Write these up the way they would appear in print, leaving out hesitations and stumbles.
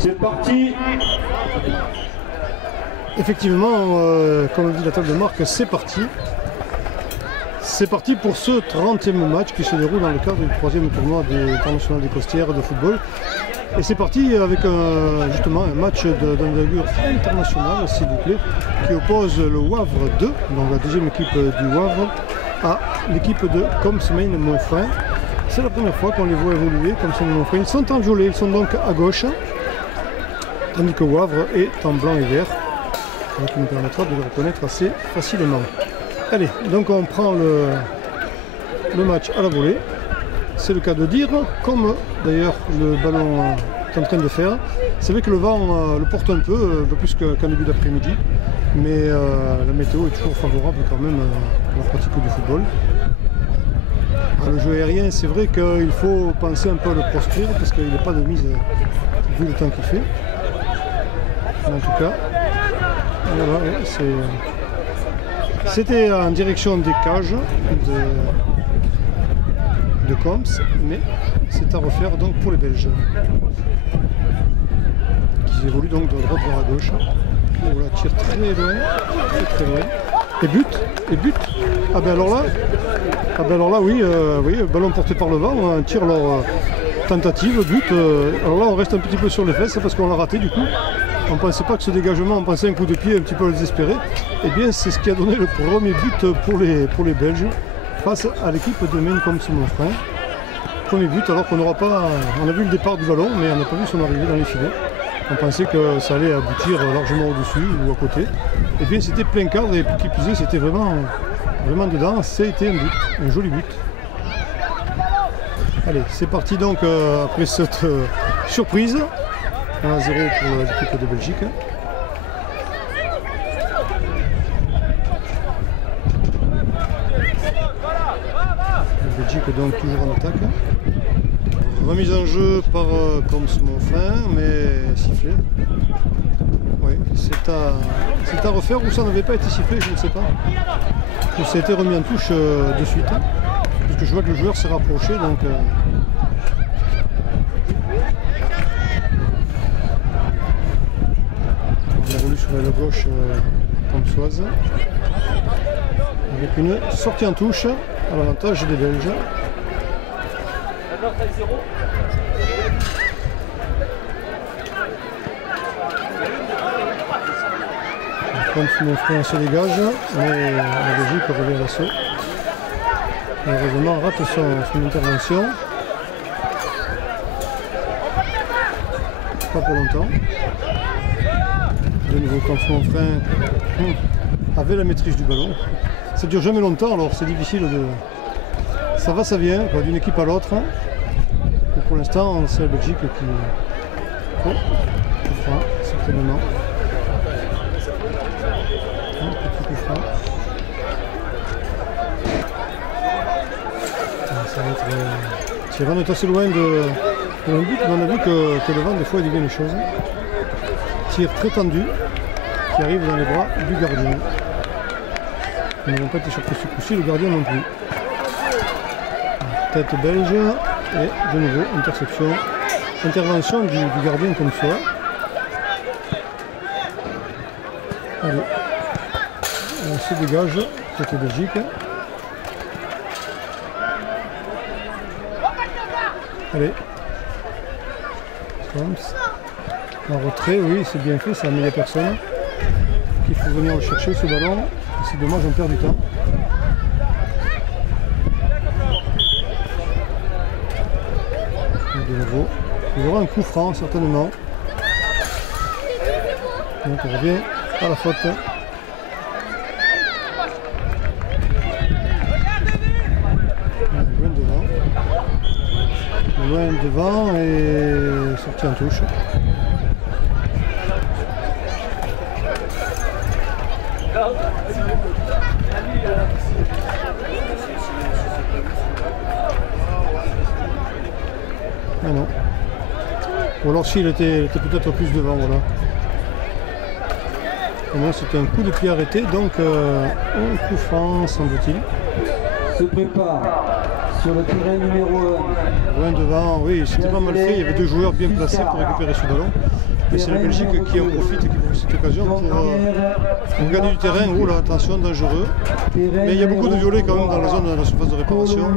C'est parti. Effectivement, comme le dit la table de marque, c'est parti. C'est parti pour ce 30e match qui se déroule dans le cadre du 3e tournoi international des Costières de football. Et c'est parti avec justement un match d'envergure internationale, s'il vous plaît, qui oppose le Wavre 2, donc la deuxième équipe du Wavre, à l'équipe de Comsemain-Monfrein. C'est la première fois qu'on les voit évoluer, Comsemain-Monfrein. Ils sont en violet, ils sont donc à gauche, tandis que Wavre est en blanc et vert, ce qui nous permettra de les reconnaître assez facilement. Allez, donc on prend le match à la volée. C'est le cas de dire, comme d'ailleurs le ballon est en train de faire. C'est vrai que le vent le porte un peu plus qu'en début d'après-midi, mais la météo est toujours favorable quand même à la pratique du football. Alors, le jeu aérien, c'est vrai qu'il faut penser un peu à le proscrire parce qu'il n'y a pas de mise vu le temps qu'il fait. Mais en tout cas, voilà, c'était en direction des cages de Coms, mais c'est à refaire donc pour les Belges qui évoluent donc de droite vers la gauche. Et voilà, tire très loin, très loin. Et but. Ah ben alors là, oui, vous voyez, ballon porté par le vent, on tire leur tentative, but. Alors là, on reste un petit peu sur les fesses parce qu'on l'a raté du coup. On ne pensait pas que ce dégagement, on pensait un coup de pied un petit peu désespéré. Et bien, c'est ce qui a donné le premier but pour les Belges face à l'équipe de Comsemain-Monfrein. Premier but, alors qu'on n'aura pas. On a vu le départ du ballon, mais on n'a pas vu son arrivée dans les filets. On pensait que ça allait aboutir largement au-dessus ou à côté. Et bien, c'était plein cadre et qui plus est, c'était vraiment dedans. C'était un but, un joli but. Allez, c'est parti donc après cette surprise. 1-0 pour l'équipe de Belgique. La Belgique donc toujours en attaque. Remise en jeu par Comsemain-Monfrein, mais sifflé. Oui, c'est à refaire ou ça n'avait pas été sifflé, je ne sais pas. Ou ça a été remis en touche de suite. Parce que je vois que le joueur s'est rapproché, donc... on évolue sur la gauche comsoise. Avec une sortie en touche à l'avantage des Belges. Comsemain-Monfrein se dégage, mais la Belgique revient à l'assaut. Heureusement, rate son intervention. Pas pour longtemps. De nouveau, Comsemain-Monfrein avait la maîtrise du ballon. Ça dure jamais longtemps, alors c'est difficile de... Ça va, ça vient, d'une équipe à l'autre. Pour l'instant, c'est la Belgique qui... Oh, coup franc, certainement. Petit coup franc. Ça va être... Thierry est assez loin de un but, mais on a vu que le vent, des fois, il dit bien les choses. Tir très tendu, qui arrive dans les bras du gardien. Ils n'ont pas été surpris ce coup-ci, le gardien non plus. Tête belge, et de nouveau, interception. Intervention du gardien comme ça. Allez, on se dégage, côté Belgique. Allez. En retrait, oui, c'est bien fait, ça a mis la personne. Il faut venir le chercher ce ballon. C'est dommage, on perd du temps. Et de nouveau, il y aura un coup franc certainement. Donc on revient à la faute. Loin devant et sorti en touche. Ah non. Ou alors s'il était peut-être plus devant, voilà. C'était un coup de pied arrêté, donc un coup franc semble-t-il. Se prépare sur le terrain numéro 1. Loin devant, oui, c'était pas mal fait, il y avait deux joueurs bien placés pour récupérer ce ballon. Et c'est la Belgique qui en profite, qui profite de cette occasion pour gagner du terrain. Oh là, attention, dangereux. Mais il y a beaucoup de violets quand même dans la zone de la surface de réparation.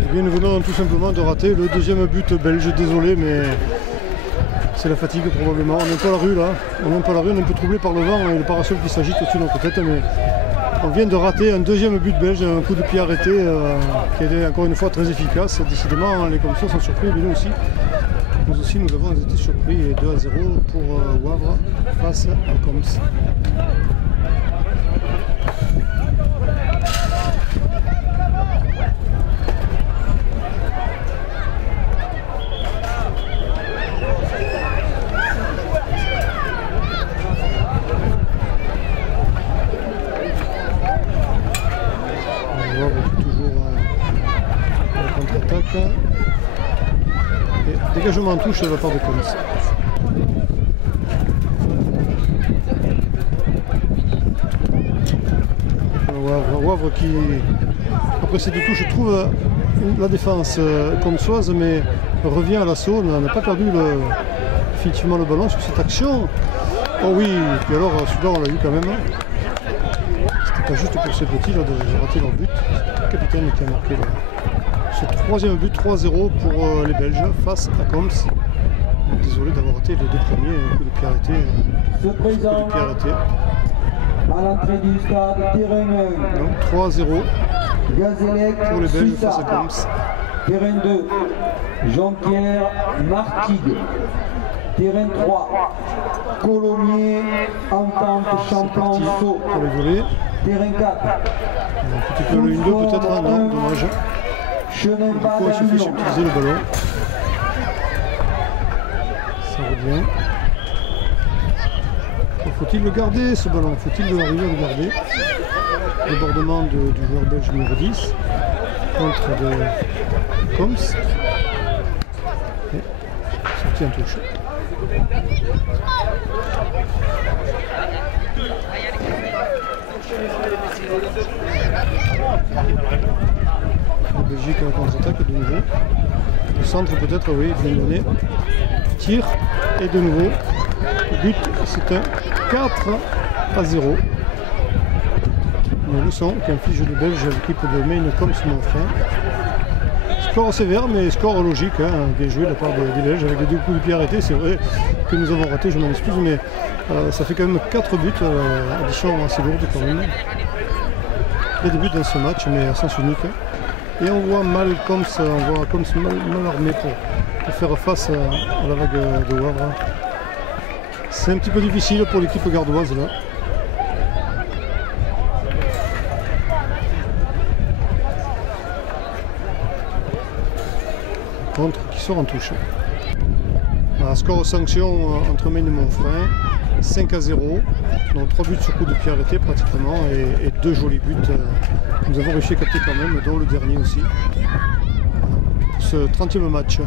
Et bien nous venons tout simplement de rater le deuxième but belge, désolé, mais c'est la fatigue probablement. On est un peu à la rue là, on est un peu un peu troublé par le vent et le parasol qui s'agite au-dessus de notre tête, mais on vient de rater un deuxième but belge, un coup de pied arrêté qui était encore une fois très efficace. Décidément, les commissions sont surpris, mais nous aussi nous avons été surpris. Et 2-0 pour Wavre face à Coms. Et dégagement en touche de la part de Coms. Wavre qui, après ces deux touches, trouve la défense comsoise, mais revient à l'assaut, n'a pas perdu effectivement le ballon sur cette action. Oh oui, puis alors celui-là on l'a eu quand même. C'était pas juste pour ces petits là de rater leur but. Le capitaine qui a marqué ce troisième but, 3-0 pour les Belges face à Coms. Désolé d'avoir raté les deux premiers coups de pied arrêtés. À l'entrée du stade, terrain 3-0 pour les Belges face à Coms. Terrain 2, Jean-Pierre Martigues. Terrain 3, Colomiers, Entente Champlan-Saut. Pour les volets. Terrain 4, un petit peu le 1-2 peut-être, non, dommage. Du coup, il suffit d'utiliser le ballon. Ça revient. Faut-il le garder ce ballon? Faut-il arriver à le garder? Débordement du joueur belge numéro 10 contre de Coms. Et sortie en touche. La Belgique à la contre-attaque de nouveau. Le centre peut-être, oui, bien donné. Tir et de nouveau. But, c'est un 4-0. Nous sommes qu'inflige le Belge à l'équipe de Maine Coms mon frère. Score sévère mais score logique, hein, bien joué de la part des Belges avec les deux coups de pied arrêtés. C'est vrai que nous avons raté, je m'en excuse, mais ça fait quand même 4 buts, addition assez lourde quand même. Il y a des buts dans ce match, mais à sens unique. Et on voit mal Coms, mal armé pour faire face à la vague de Wavre. C'est un petit peu difficile pour l'équipe gardoise là. Contre qui sort en touche. Voilà, score sanction entre Maine et Montfrein, 5-0. Donc 3 buts sur coup de pied arrêté pratiquement et 2 jolis buts. Nous avons réussi à capter quand même, dont le dernier aussi. Pour ce 30e match.